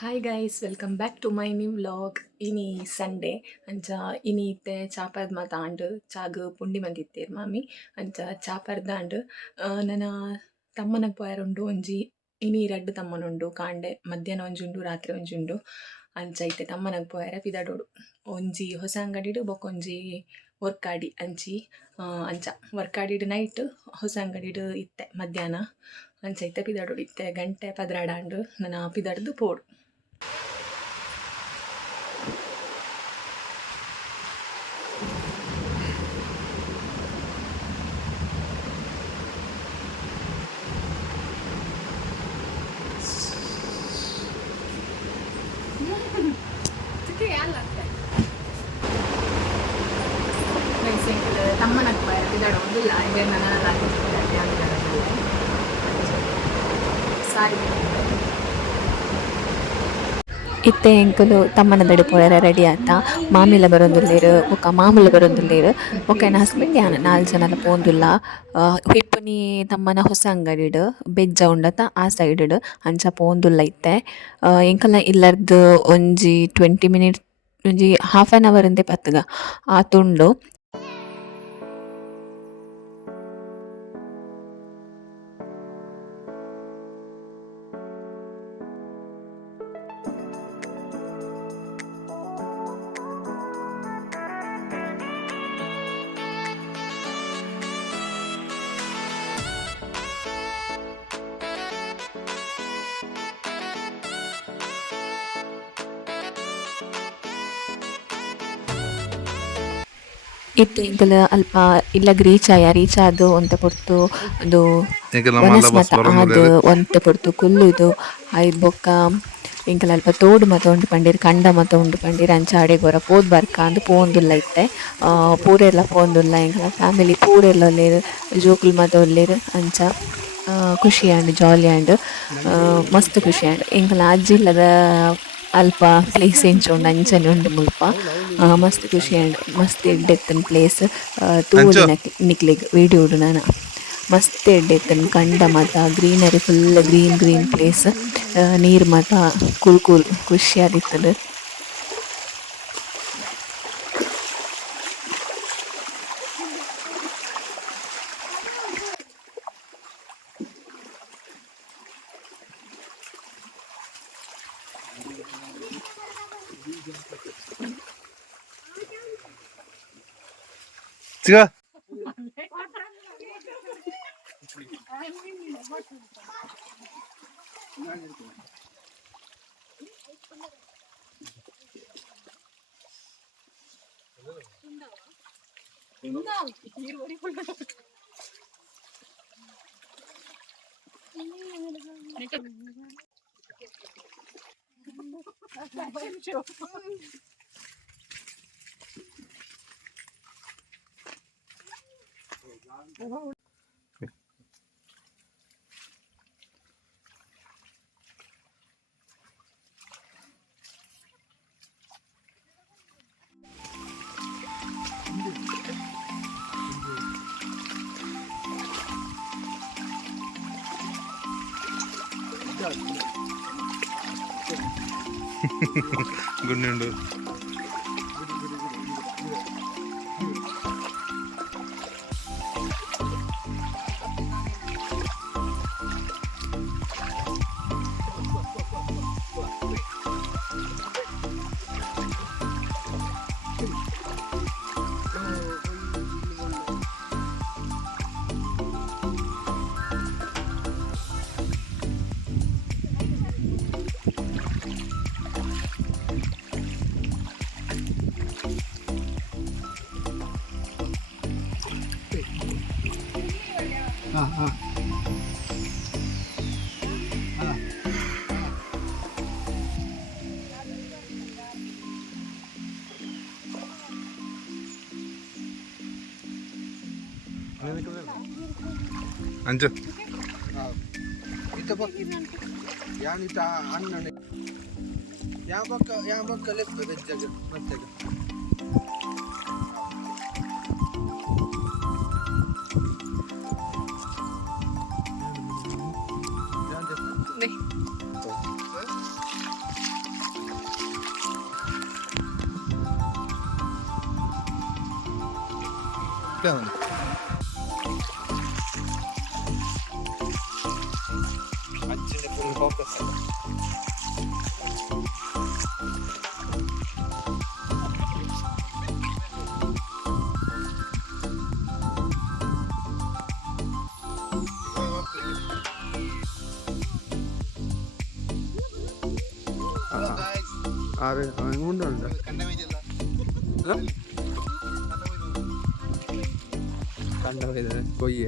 Hi guys welcome back to my new vlog. ಇನಿ Sunday ಅಂಚ ಇನಿ ಇತ್ತೆ ಚಾಪರ್ದ ಮಾತಾಂಡ್ ಚಾಗ್ ಪುಂಡಿ ಮಂದಿತ್ತೇರ್ ಮಾಮಿ ಅಂಚ ಚಾಪರ್ದಾಂಡ್ ನನ ತಮ್ಮನಗ್ ಪೋಯರುಂಡು ಒಂಜಿ ಇನಿ ರಡ್ಡ್ ತಮ್ಮನುಂಡು ಕಾಂಡೆ ಮಧ್ಯಾಹ್ನ ಒಂಜುಂಡು ರಾತ್ರಿ ಒಂಜುಂಡು ಅಂಚ ಇತ್ತೆ ತಮ್ಮನಗ್ ಪೋಯರೆ ಪಿದಾಡೋಡು ಒಂಜಿ ಹೊಸ ಅಂಗಡಿಡ್ ಬೊಕೊಂಜಿ ಒರ್ಕಾಡಿ ಅಂಚಿ ಅಂಚ ವರ್ಕಾಡಿಡ್ ನೈಟ್ ಹೊಸ ಅಂಗಡಿಡ್ ಇತ್ತೆ ಮಧ್ಯಾಹ್ನ ಅಂಚ ಇತ್ತೆ ಪಿದಾಡೋಡು ಇತ್ತೆ ಗಂಟೆ ಪದ್ರಾಡಾಂಡ್ ನನ ಪಿದಾಡ್ದು ಪೋಡು. ತಮ್ಮನಕ್ಕೆ ಬಯಲು ಒಂದಿಲ್ಲ ಇದೇ ನನ್ನ ಸಾರಿ ಇತ್ತೆ ಎಂಕುಲು ತಮ್ಮನ ದಡಿ ಪೋಯರ ರೆಡಿ ಆತ ಮಾಮಿಲ ಬರೊಂದುಲ್ಲೆರ್ ಬೊಕ ಮಾಮೂಲು ಬರೊಂದುಲ್ಲೆರ್ ಬೊಕ ಎನ್ನ ಹಸ್ಬೆಂಡ್ ಯಾನ್ 4 ಜನಲ ಪೋಂದುಲ್ಲ. ಹಿಪ್ಪುನಿ ತಮ್ಮನ ಹೊಸ ಅಂಗಡಿಡ್ ಬೆಜ್ಜ ಉಂಡತ ಆ ಸೈಡ್ಡ್ ಅಂಚ ಪೋಂದುಲ್ಲ ಇತ್ತೆ. ಎಂಕಲ್ನ ಇಲ್ಲರ್ದ್ ಒಂಜಿ 20 ಮಿನಿಟ್ ಒಂಜಿ ಹಾಫ್ ಆನ್ ಅವರ್ ಇಂದೆ ಪತ್ತ್ಗ ಆತುಂಡು. ಇತ್ತೆ ಎಂಕುಲು ಅಲ್ಪ ಇಲ್ಲಗ್ ರೀಚ್ ಆದ್ ಒಂತೆ ಪೊರ್ತು ಒಂದು ವನಸ್ ಮಾತ ಆದ್ ಒಂತೆ ಪೊರ್ತು ಕುಲ್ಲುದು ಐದ್ ಬೊಕ್ಕ ಎಂಕುಲು ಅಲ್ಪ ತೋಡು ಮಾತ ಉಂಡು ಪಂಡೆರ್ ಕಂಡ ಮಾತ ಉಂಡು ಪಂಡೆರ್ ಅಂಚ ಆಡೆಗೊರ ಪೋದು ಬರ್ಕ ಅಂದ್ ಪೋವೊಂದುಲ್ಲ ಇತ್ತೆ. ಪೂರೆರ್ಲ ಪೋವೊಂದುಲ್ಲ ಎಂಕಲ್ನ ಫ್ಯಾಮಿಲಿ ಪೂರೆರ್ಲ ಉಲ್ಲೆರ್ ಜೋಕುಲು ಮಾತ ಉಲ್ಲೆರ್ ಅಂಚ ಖುಷಿ ಆಂಡ್ ಜಾಲಿ ಆಂಡ್ ಮಸ್ತ್ ಖುಷಿ ಆಂಡ್ ಎಂಕಲ್ನ ಅಜ್ಜಿಲದ ಅಲ್ಪ ಪ್ಲೇಸ್ ಎಂಚ ಉಂಡು ಅಂಚನೆ ಉಂಡು ಮುಲ್ಪ ಮಸ್ತ್ ಖುಷಿ ಆಂಡ್ ಮಸ್ತ್ ಎಡ್ಡೆತ್ತಿನ ಪ್ಲೇಸ್ ತೂವೊಲಿ ನಿಕ್ಲೆಗ್ ವಿಡಿಯೋ ಉಡು ನಾನು ಮಸ್ತ್ ಎಡ್ಡೆತ್ತಿನ ಕಂಡ ಮಾತ ಗ್ರೀನರಿ ಫುಲ್ ಗ್ರೀನ್ ಪ್ಲೇಸ್ ನೀರ್ ಮಾತ ಕೂಲ್ ಖುಷಿ ಆದಿತ್ತುಂಡು. ಗುಂಡುಂಡು ಅಂಚು ಯಾನಿತ ಅಣ್ಣನೆ ಯಾವ ಪಕ್ಕ ಲೆಫ್ಟ್ ಬೆಜ್ಜಾಗ ಮತ್ತೆ ಇಟ್ಲ ಅಜ್ಜಿನ ಫುಲ್ ಫೋಕಸ್ ആറ് കൊണ്ടുണ്ട് കണ്ടത് കൊയ്യ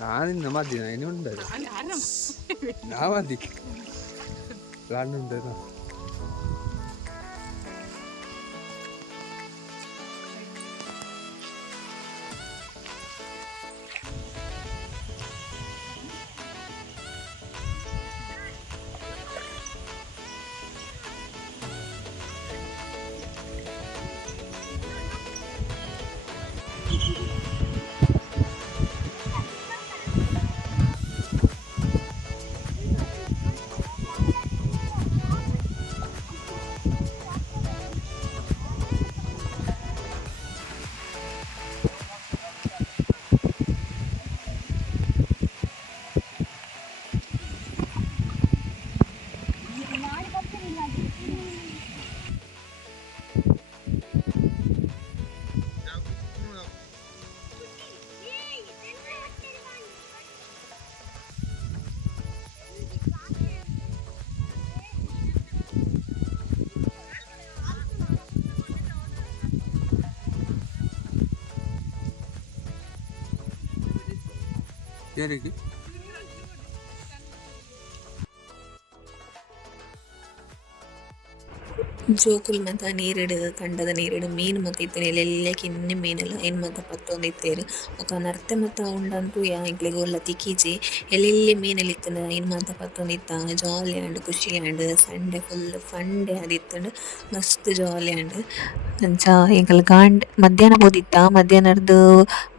ഞാനിന്ന് മതി അതിനുണ്ട് ഞാൻ മതി കാണുന്നുണ്ട് ಯಾರಿಗೆ ಜೋಕುಲು ಮಾತ ನೀರುಡು ಕಂಡದ ನೀರುಡು ಮೀನು ಮಾತ ಇತ್ತೆನೆ ಎಲ್ಲೆ ಕಿನ್ನೆ ಮೀನೆಲ್ಲ ಏನು ಮಾತ ಪತ್ತೊಂದಿತ್ತೇರು ಬೊಕ ನರ್ತೆ ಮಾತ ಉಂಡಂಟು ಎಂಕ್ಲೆಗ್ ಒಲ್ಲ ತಿಕ್ಕಿಜಿ ಎಲ್ಲೆಲ್ಲೆ ಮೀನೆಲ್ ಇತ್ತಂಡ ಏನು ಮಾತ ಪತ್ತೊಂದಿತ್ತ ಜಾಲಿ ಆಂಡ್ ಖುಷಿ and Sunday full fun day ಆದಿತ್ತಂಡ್ ಮಸ್ತ್ ಜಾಲಿ ಆಂಡ್ ಅಂಚ ಎಂಕಲ್ ಮಧ್ಯಾಹ್ನ ಬೋದಿತ್ತ ಮಧ್ಯಾಹ್ನರ್ದು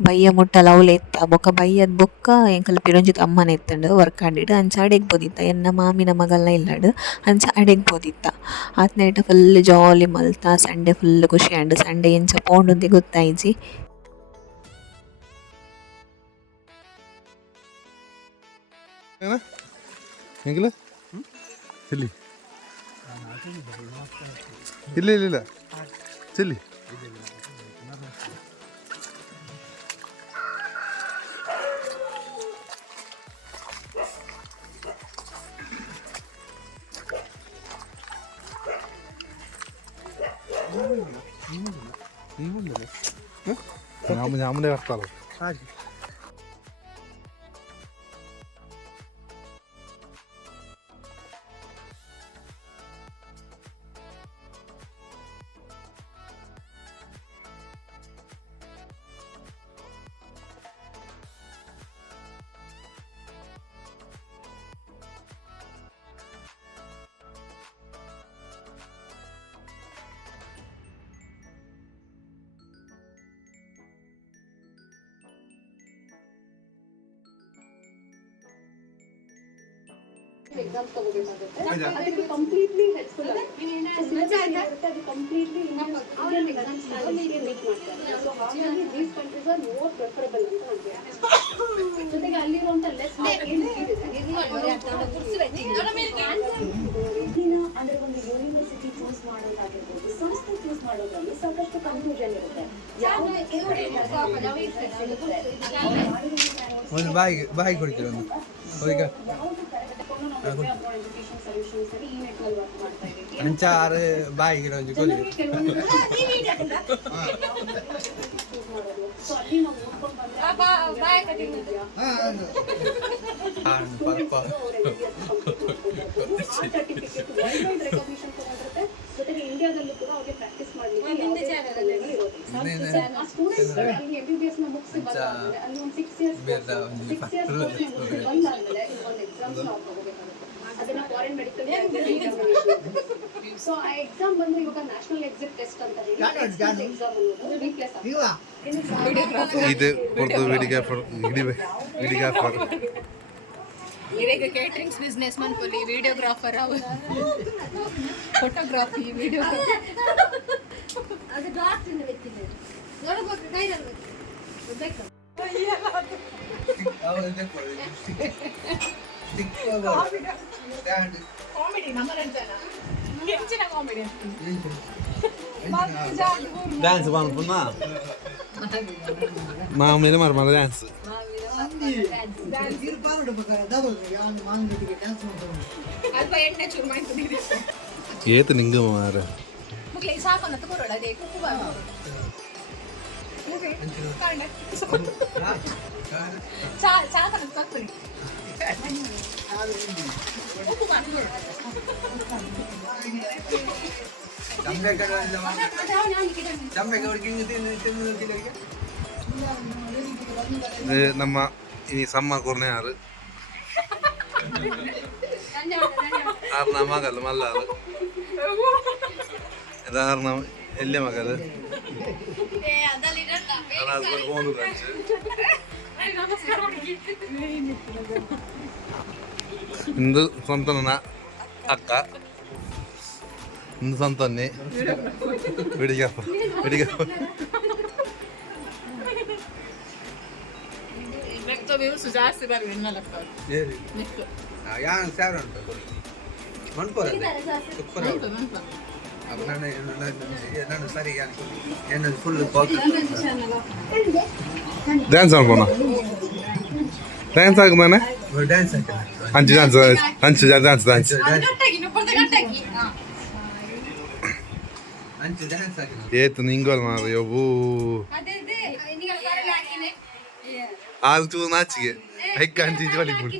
ಬಯ್ಯ ಮುಟ್ಟಲ ಅವಲೆ ಇತ್ತ ಬೊಕ ಬಯ್ಯದ ಬೊಕ್ಕ ಎಂಕಲ್ ಪಿರೊಂಜಿತ್ ಅಮ್ಮನ ಎತ್ತಂಡ್ ವರ್ಕ್ ಆಡಿಡ್ ಅಂಚ ಅಡೆಗ್ ಬೋದಿತ್ತ ಎನ್ನ ಮಾಮಿನ ಮಗಲ್ನ ಇಲ್ಲಡ್ ಅಂಚ ಅಡೆಗ್ ಬೋದಿತ್ತ ಆತ್ ನೈಟ್ ಫುಲ್ ಜಾಲಿ ಮಲ್ತ ಸಂಡೆ ಫುಲ್ ಖುಷಿ ಆಂಡ್ ಸಂಡೆ ಎಂಚ ಪೋಂಡುಂದೆ ಗೊತ್ತಾಯಿಜಿ. എങ്കില് ചെല്ലി ഇല്ല ഇല്ല ഇല്ല ചെല്ലി ഞാമുന്റെ കർത്താവ് ಎಕ್ಸಾಮ್ಸ್ ತಗೋಬೇಕಾಗುತ್ತೆ ಅದಕ್ಕೆ ಕಂಪ್ಲೀಟ್ಲಿ ಹೆಲ್ಪ್ಫುಲ್ ಅದು ಕಂಪ್ಲೀಟ್ಲಿ ಇಂಡಿಯನ್ ಎಕ್ಸಾಮ್ಸ್ ಮೇಕ್ ಮಾಡ್ತಾರೆ. ಸೊ ಹಾಗಾಗಿ these countries are more preferable ಅಂತ ಅನ್ಸುತ್ತೆ. ಜೊತೆಗೆ ಅಲ್ಲಿರುವಂತ ಲೆಸ್ ಅಂದ್ರೆ ಒಂದು ಯೂನಿವರ್ಸಿಟಿ ಚೂಸ್ ಮಾಡೋದಾಗಿರ್ಬೋದು, ಸಂಸ್ಥೆ ಚೂಸ್ ಮಾಡೋದ್ರಲ್ಲಿ ಸಾಕಷ್ಟು ಕನ್ಫ್ಯೂಷನ್ ಇರುತ್ತೆ. ಒಂದು ಬಾಯಿ ಕೊಡ್ತೀರ ಅಂಚಾರು ಬಾಯಿಗೆ ಒಂದು ಕೊಡಿ ಜೊತೆಗೆ ಇಂಡಿಯಾದಲ್ಲೂ ಕೂಡ ಅವ್ರಿಗೆ ಪ್ರಾಕ್ಟೀಸ್ ಮಾಡಲಿಕ್ಕೆ ಆ ಸ್ಟೂಡೆಂಟ್ಸ್ ಅಲ್ಲಿ MBBS ನ ಮುಗಿಸಿ ಬಂದಾದ್ಮೇಲೆ ಅಲ್ಲಿ ಒಂದು 6 ಇಯರ್ಸ್ ಮುಗಿಸಿ ಬಂದಾದ್ಮೇಲೆ ಒಂದು ಎಕ್ಸಾಮ್ಸ್ ನಾವು ತಗೋಬೇಕಾಗುತ್ತೆ. ಅದನ್ನ ಫಾರಿನ್ ಮೆಡಿಕಲ್ ಸೊ ಆ ಎಕ್ಸಾಮ್ ಬಂದು ಇವಾಗ ನ್ಯಾಷನಲ್ ಎಕ್ಸಿಟ್ ಟೆಸ್ಟ್ ಅಂತ ಹೇಳಿ ಎಕ್ಸಾಮ್ ಅನ್ನೋದು ರೀಪ್ಲೇಸ್ ಆಗುತ್ತೆ. ಇದು ಕೊಡ್ತು ವಿಡಿಯೋಗ್ರಾಫರ್ ಈಗ ಕೇಟರಿಂಗ್ಸ್ ಬಿಸ್ನೆಸ್ ಮಾಡ್ಕೊಳ್ಳಿ, ವಿಡಿಯೋಗ್ರಾಫರ್ ಫೋಟೋಗ್ರಾಫಿ ವಿಡಿಯೋಗ್ರಾಫಿ ಅದು ಡಾಕ್ಟರ್ ವ್ಯಕ್ತಿನೇ ನೋಡಬಹುದು ಕೈಯಲ್ಲಿ ಬೇಕು ಕಾಮಿಡಿ ಮನರಂಜನ ಹೆಚ್ಚಿನ ಕಾಮಿಡಿ ಡ್ಯಾನ್ಸ್ ಮಾಡ್ಬೋಣ ಮಾಮೂಲಿ ಮಾಡ್ಬೋದು ಡ್ಯಾನ್ಸ್ ಅಲ್ಪ ಎಣ್ಣೆ ಚೂರು ಮಾಡ್ಕೊಂಡಿದ್ದೀವಿ ಏತು ನಿಂಗೆ ಮಾರ ಮುಗ್ಲಿ ಸಾಕನ್ನ ತಗೊಳ್ಳೋಣ ಅದೇ ಕುಕ್ಕು ಬಾ ಸಾಕನ್ನ ತಗೊಳ್ಳಿ ಕುಕ್ಕು ಬಾ ನಮ್ಮ ಈ ಸಮ್ಮ ಕೊರ್ನೆ ಯಾರು ಆರ್ನ ಮಗಲ್ ಮಲ್ಲಾರು ಇದಾರ್ನ ಎಲ್ಲಿ ಮಗಲ್ ಬೋನು ಇಂದು ಸ್ವಂತನ ಅಕ್ಕ ಇಂದು ಸ್ವಂತನ್ನೇ ವಿಡಿಗಪ್ಪ ವ್ಯೂಸ್ ಜಾಸ್ತಿ ಬರ್ವಿ ಇನ್ನಲಕ್ಕ ಯಾನ್ ಸೇರ ಉಂಟು ಮನ್ಪೋರಲ್ಲ ಸೂಪರ್ ನಾನು ಸರಿ ಏನು ಫುಲ್ ಡ್ಯಾನ್ಸ್ ಮಾಡ್ಬೋಣ ಡ್ಯಾನ್ಸ್ ಆಗುದಾನೆ ಡ್ಯಾನ್ಸ್ ಹಾಕಿಲ್ಲ ಹಂಚು ಡ್ಯಾನ್ಸ್ ಅಂಚು ಡ್ಯಾನ್ಸ್ ಹಾಕಿಲ್ಲ ಏತು ನಿಂಗೋಲ್ ಮಾರ ಯವ್ವು ಆರು ಚೂರು ನಾಚಿಗೆ ಹೆಕ್ಕ ಹಂಚಿ ಹೊಡಿಬಿಡು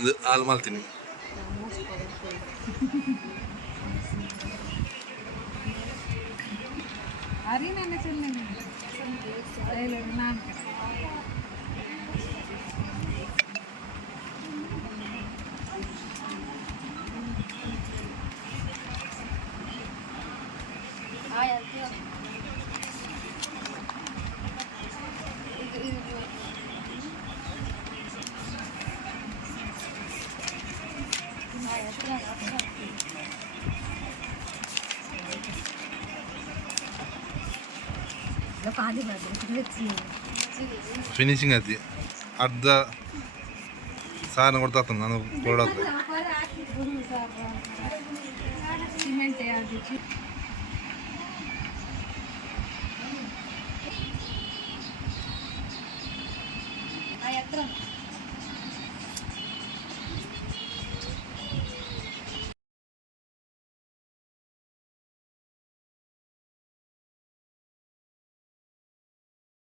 ಇದು ಹಾಲು ಮಾಡ್ತೀನಿ ಫಿನಿಶಿಂಗ್ ಐತಿ ಅರ್ಧ ಸಾರನ್ನ ಕೊಡ್ತಾ ನಾನು ಕೊಡೋದು ಸಿಮೆಂಟ್